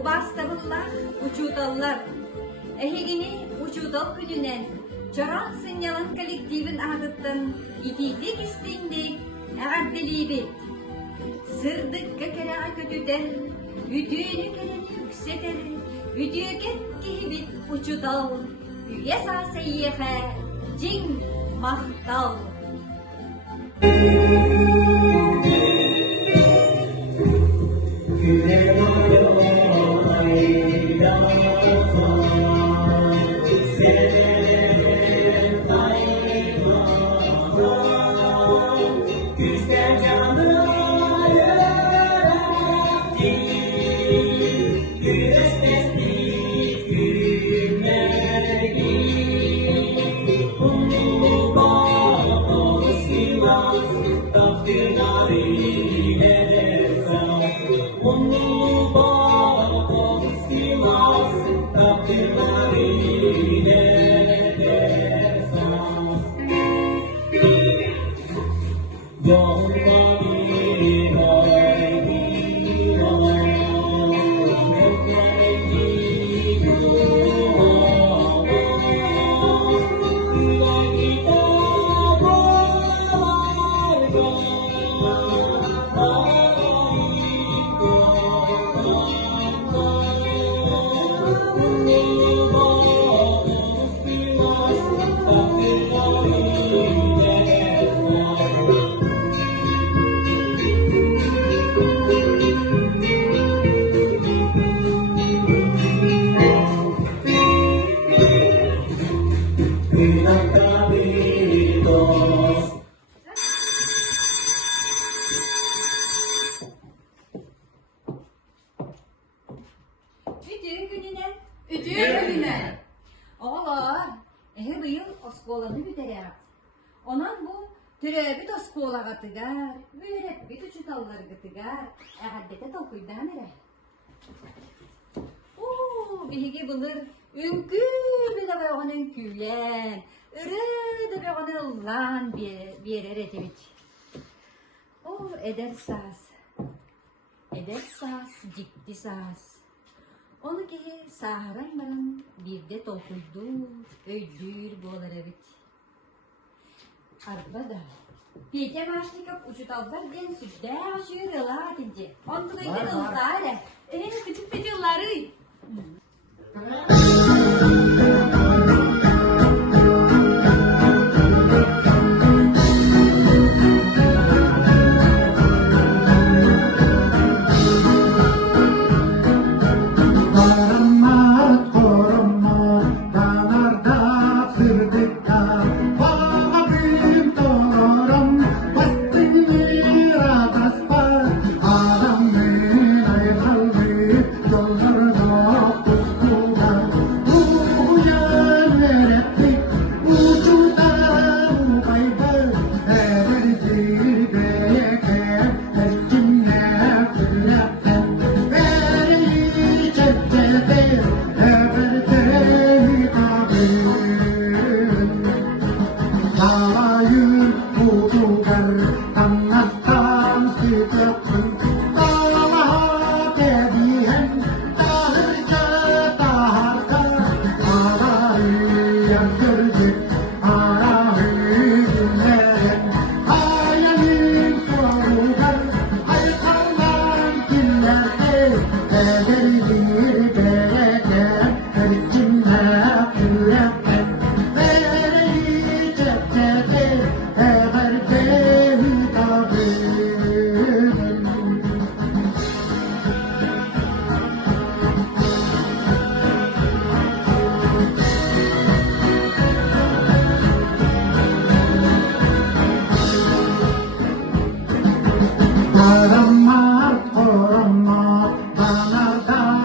Ubastabıllar, uçutallar. Ehegini uçutal gününen, Çoran Sınyalan kollektivin adıttan ititik istindik, ağardeliybet. Sırdık kakara kötüder, ütüğünü kereni yükseter, ütüğüket kihibit uçutal, üye sasayyehe, cin mahtal. Ütüğü gününe. Oğlar, bu yıl oskolanı biterer. Onan bu türebit oskolağa tıgar, büyürepbit uçutalları gıtıgar, ağaddete tokuydan ere. Bihigi bulur, ünkü bile be onu ünkülen, ırı da be onu ıllan bir ere etebit. Eder saz, cikti saz. Onu ki saharan bir de tokuydu, öydür boğular evet. Arbada. Peki başlıkap uçutallar den sütte aşıyor yıla atince. Onduğu iden ılları. Küçük yılları. Ramar, oh Ramar, Ramar,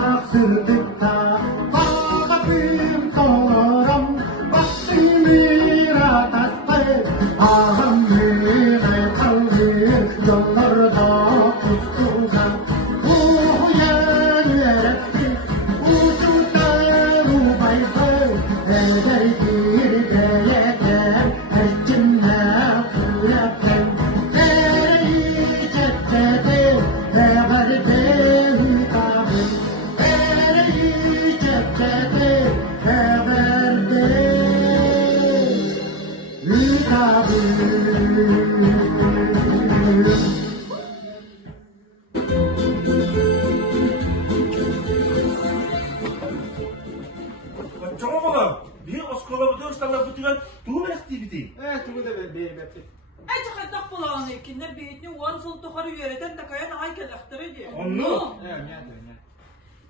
ustalar bitiren tuğum aktivite. Tuğu da beri bepti. Acı kadar kulağını ikinler beyitini ulan sol tokarı yöreden de kayan ay kelaktırı diye. Onu.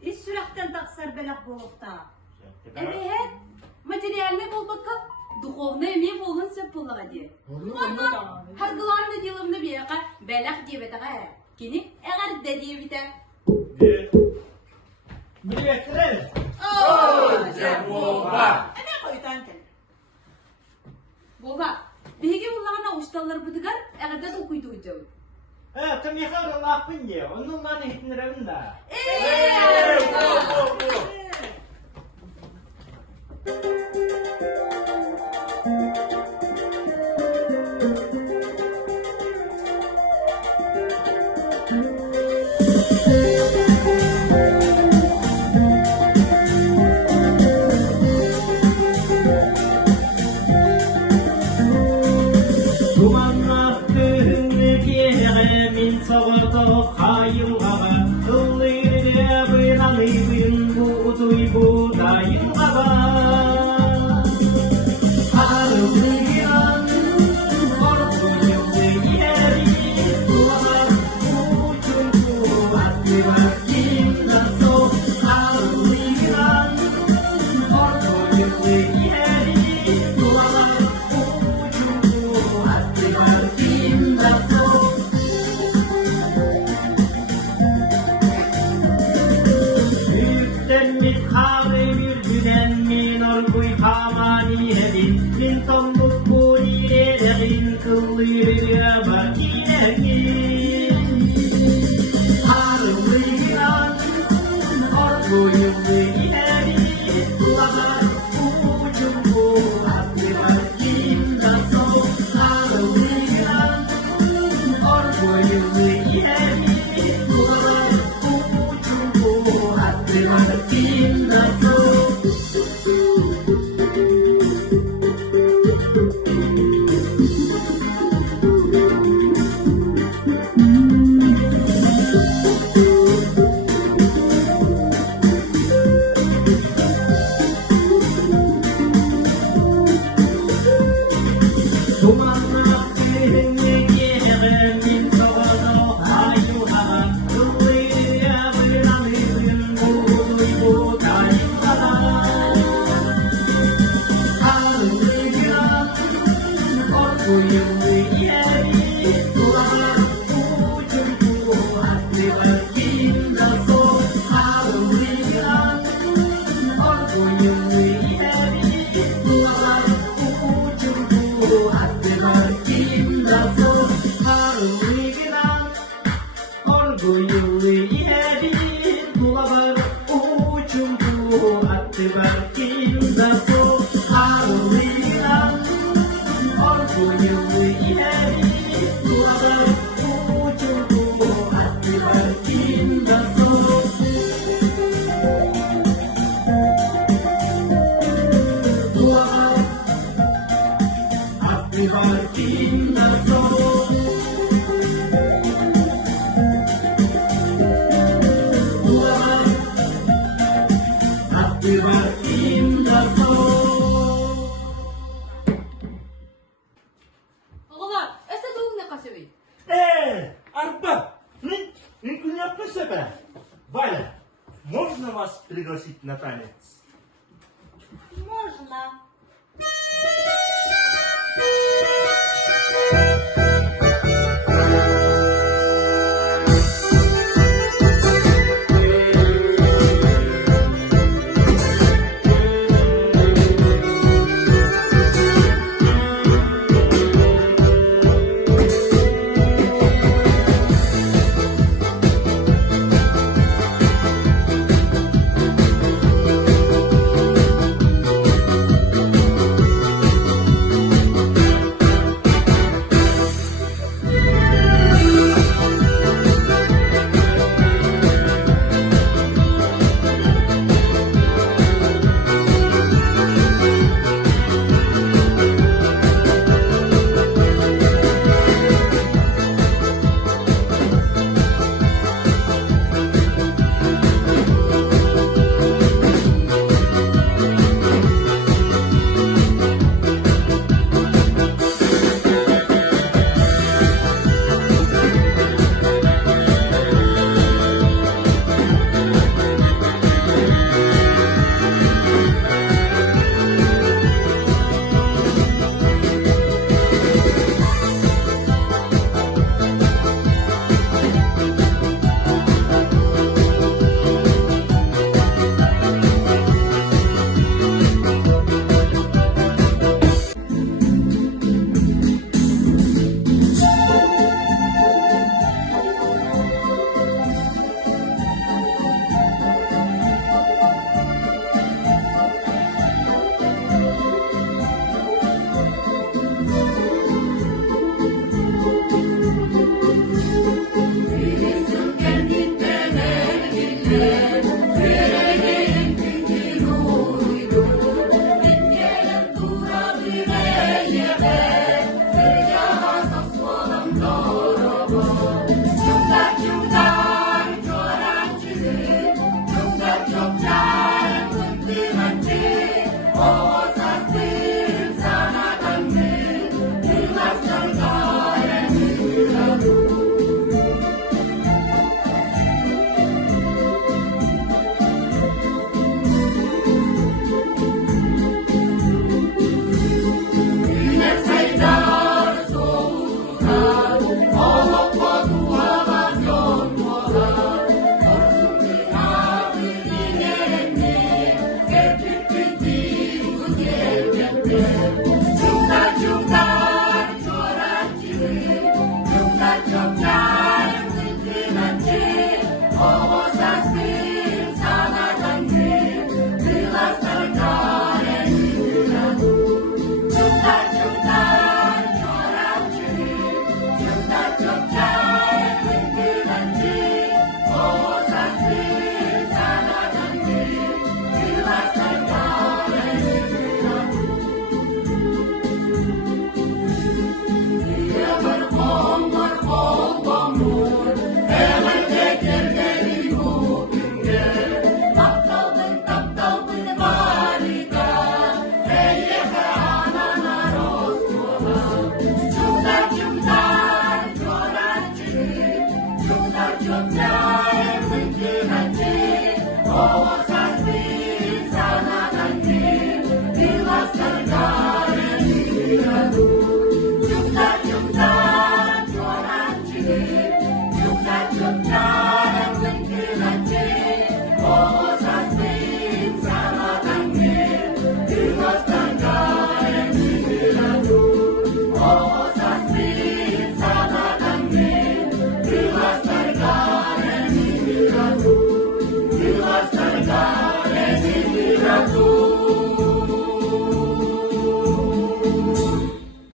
İş sürekten taksar belak boğukta. Evet. Материальный бол бака, духовный эме болын сөп болыға де. Онна, харгыларны дилымны бияқа, бәләқ дебетіға. Кені әғар да дебеті. Билетler. Әне қойдан тел. Болға, беге болағына ұшталар бұдығар, әғарда да оқиды өтеу. Tüm yıkar Allah bince. Onun lan ihtinirem da. Oğlan, ese doğum ne kaçıvi? Арбат, не yapma себе. Валя, можно вас пригласить на танец? Можна. Somos